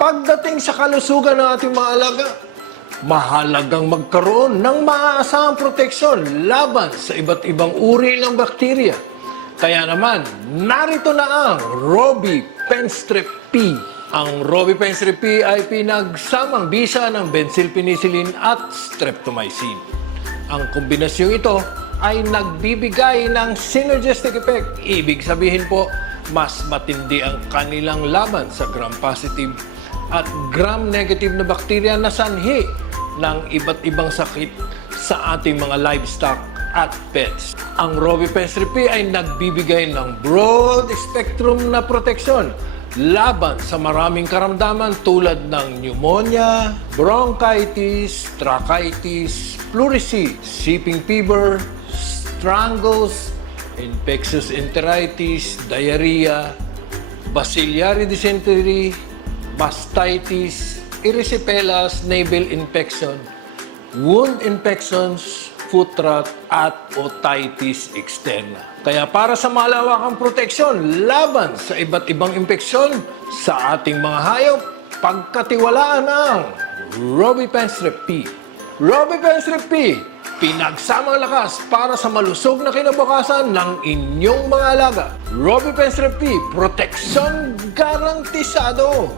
Pagdating sa kalusugan ng ating mga alaga, mahalagang magkaroon ng maaasahang proteksyon laban sa iba't ibang uri ng bakterya. Kaya naman, narito na ang Robipenstrep P. Ang Robipenstrep P ay pinagsamang bisa ng benzylpenicillin at streptomycin. Ang kombinasyong ito ay nagbibigay ng synergistic effect. Ibig sabihin po, mas matindi ang kanilang laban sa gram-positive at gram-negative na bakterya na sanhi ng iba't ibang sakit sa ating mga livestock at pets. Ang Robipenstrep P ay nagbibigay ng broad spectrum na proteksyon laban sa maraming karamdaman tulad ng pneumonia, bronchitis, tracheitis, pleurisy, shipping fever, strangles, infectious enteritis, diarrhea, bacillary dysentery, mastitis, erysipelas, navel infection, wound infections, foot rot, at otitis externa. Kaya para sa malawakang proteksyon laban sa iba't ibang infeksyon sa ating mga hayop, pagkatiwalaan ang Robipenstrep P. Robipenstrep P, pinagsamang lakas para sa malusog na kinabukasan ng inyong mga alaga. Robipenstrep P, proteksyon garantisado.